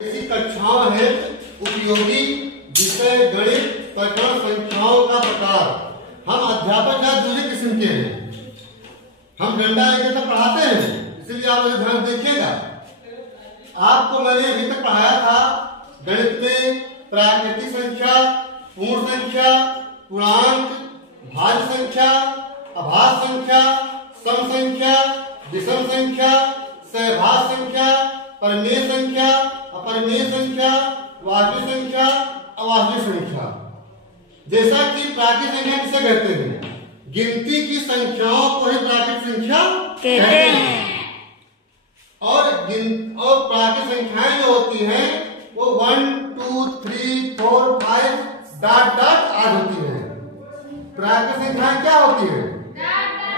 ऐसी कक्षाओं है उपयोगी विषय गणित प्रकरण संख्याओं का प्रकार। हम अध्यापक या दूसरे किस्म के हैं, हम डंडा लेकर तो पढ़ाते हैं, इसलिए आप ध्यान देखिएगा। आपको मैंने अभी तक पढ़ाया था गणित में प्राकृतिक संख्या, पूर्ण संख्या, पूर्णांक, भाज्य संख्या, अभाज्य संख्या, सम संख्या, विषम संख्या, सहभाज्य संख्या, परिमेय संख्या, अपरिमेय संख्या, वास्तविक संख्या, अवास्तविक संख्या। जैसा कि प्राकृतिक संख्या किसे कहते हैं? गिनती की संख्याओं को ही प्राकृतिक संख्या कहते हैं। और प्राकृतिक संख्याएं जो होती हैं वो 1 2 3 4 5 डॉट डॉट आदि होती है। प्राकृतिक संख्याएं क्या होती है? प्राकृतिक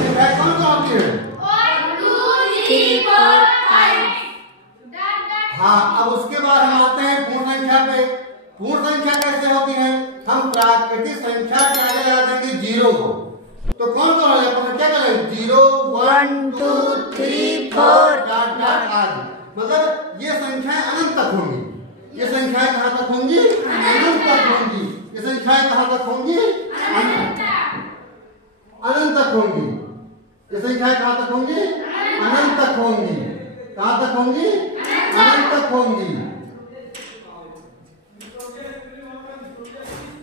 संख्याएं कौन कौन होती है? 1 2 3 4 5। हाँ, अब उसके बाद हम आते हैं पूर्ण संख्या पे। पूर्ण संख्या कैसे होती है? हम प्राकृतिक संख्या के आगे लगा देंगे 0 को, तो कौन कौन हो जाएगा? क्या करें? 0 1 2 3 4 डॉट डॉट आदि। मतलब ये संख्याएं अनंत तक होंगी। ये संख्याएं कहाँ तक होंगी? अनंत तक होंगी। ये संख्याएं कहाँ तक होंगी? अनंत तक होंगी। ये संख्याएं कहाँ तक होंगी? अनंत तक होंगी। कहाँ तक होंगी? अनंत तक होंगी।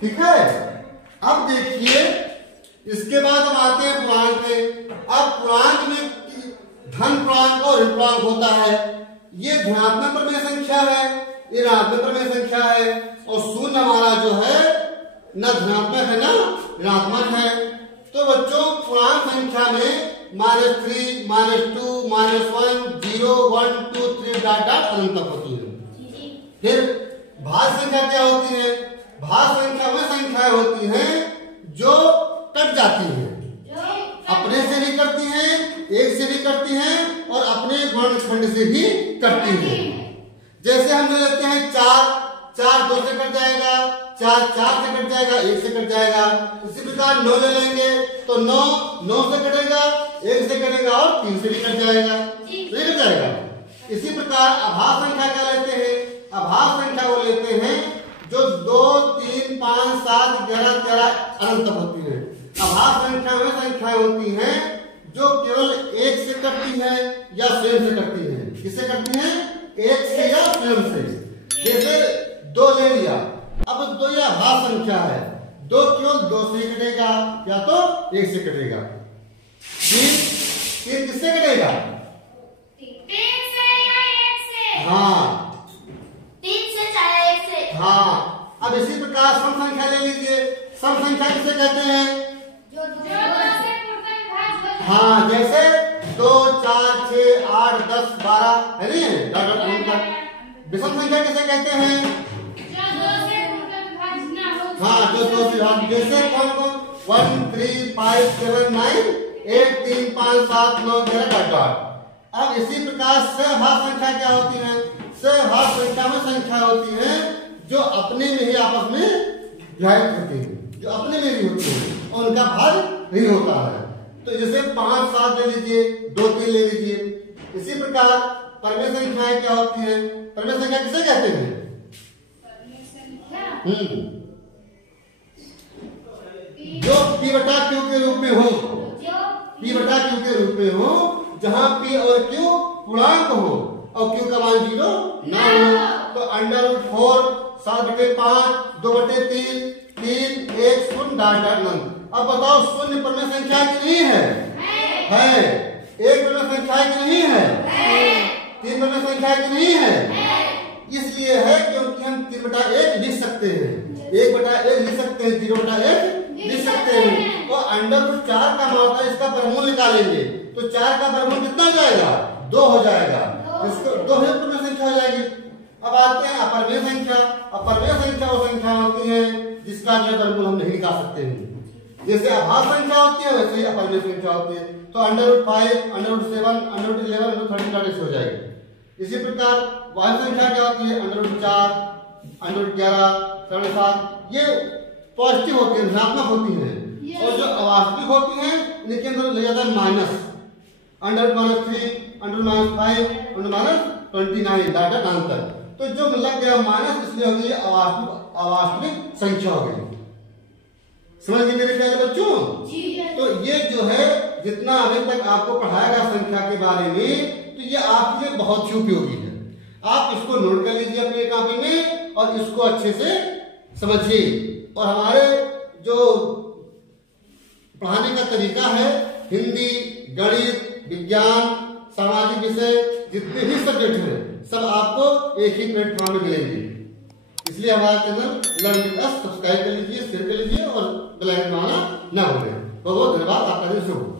ठीक है। अब देखिए, इसके बाद हम आते हैं पूर्णांक पे। अब पूर्णांक में धन पूर्णांक और ऋण पूर्णांक होता है। ये धनात्मक परिमेय संख्या है, ये ऋणात्मक परिमेय संख्या है, और शून्य हमारा जो है न धनात्मक है न ऋणात्मक है। तो बच्चों, पूर्णांक संख्या में -3 -2 -1 0 1 2 3 डॉट डॉट अनंत तक होती है। फिर भाज्य संख्या क्या होती है? भाज्य संख्या वह संख्याएं होती हैं जो कट जाती हैं, अपने से भी करती हैं, एक से भी करती हैं, और अपने गुणनखंड से भी करती हैं। जैसे हम ले लेते हैं 4 2 से कट जाएगा, 4 4 से कट जाएगा, 1 से कट जाएगा। इसी प्रकार 9 ले लेंगे तो 9 9 से कटेगा, 1 से कटेगा और 3 से भी कट जाएगा, नहीं कट जाएगा। इसी प्रकार अभाज्य संख्या क्या लेते हैं? अभाज्य संख्या वो लेते हैं जो 2 3 5 7 11 13 अनंत तक होती है। अभाज्य संख्या वे संख्याएं होती हैं जो केवल 1 से कटती हैं या स्वयं से कटती हैं। किससे कटती हैं? 1 से या स्वयं से। जैसे 2 ले लिया, अब 2 यह अभाज्य संख्या है, 2 केवल 2 से कटेगा या तो 1 से कटेगा। 3 किससे कटेगा? 3 से या 1 से। हाँ, 3 से चाहे 1 से। हाँ। अब इसी प्रकार सम संख्या ले लीजिए। सम संख्या किसे कहते हैं? जो 2 से पूर्णांक। हाँ, जैसे 2 4 6 8 10 12 है नहीं, डॉट डॉट तक। विषम संख्या किसे कहते हैं? जो 2 से पूर्णांक ना हो। हाँ, जो 2 से भाग। जैसे कौन कौन? 1 3 5 7 9 8 3 5 7 9 11 डॉट डॉट। अब इसी प्रकार सहभाज्य संख्या क्या होती है? सहभाज्य संख्या में संख्या होती है जो अपने में ही आपस में विभाजित होती है, जो अपने में भी होती है और उनका भाग नहीं होता है। तो जैसे 5 7 ले लीजिए, 2 3 ले लीजिए। इसी प्रकार परिमेय संख्याएं क्या होती है? परिमेय संख्या किसे कहते हैं? जो P बटा Q के रूप में हो, P बटा Q के रूप में हो, जहां P और Q पूर्णांक हो और Q का मान 0 ना हो। तो √4 7/5 2/3 3 1 शून्य डॉट डॉट अनंत। अब बताओ, शून्य परिमेय संख्या की नहीं है? है। 1 परिमेय संख्या की नहीं है? 3 परिमेय संख्या की नहीं है? इसलिए है क्योंकि हम 3/1 लिख सकते हैं, 1/1 लिख सकते हैं, 0/1 लिख सकते हैं। तो √4 का मान होता है, इसका वर्गमूल निकालेंगे तो 4 का वर्गमूल कितना हो जाएगा? 2 हो जाएगा। इसको 2 परिमेय संख्या हो जाएगी। अब आते हैं अपरिमेय संख्या। अपरिमेय संख्या वो संख्या होती है जिसका जो वर्गमूल हम नहीं निकाल सकते हैं। जैसे अभाज्य संख्या होती है वैसे ही अपरिमेय संख्या होती है। तो √5 √7 √11 √13 ऐसे हो जाएगी। इसी प्रकार वास्तविक संख्या क्या होती है? √4 √11 7.7 ये पॉजिटिव होती है, धनात्मक होती है। और जो अवास्तविक होती है इनके अंदर ले जाता है minus, √3 under -5 under -29 data answer. तो जो लग गया माइनस, इसलिए हो गई अवास्तविक संख्या हो गई। समझ गए मेरे प्यारे बच्चों? जी तो ये जो है जितना अभी तक आपको पढ़ाया गया संख्या के बारे में, तो ये आपके लिए बहुत ही उपयोगी है। आप इसको नोट कर लीजिए अपनी कॉपी में और इसको अच्छे से समझिए। और हमारे जो पढ़ाने का तरीका है, हिंदी, गणित, विज्ञान, सामाजिक विषय, जितने भी सब्जेक्ट हैं सब आपको एक ही प्लेटफॉर्म में मिलेंगे। इसलिए हमारा channel learn with us subscribe कर लीजिए, शेयर कर लीजिए और बेल आइकन दबाना ना भूलें। बहुत बहुत धन्यवाद। आपका दिन शुभ हो।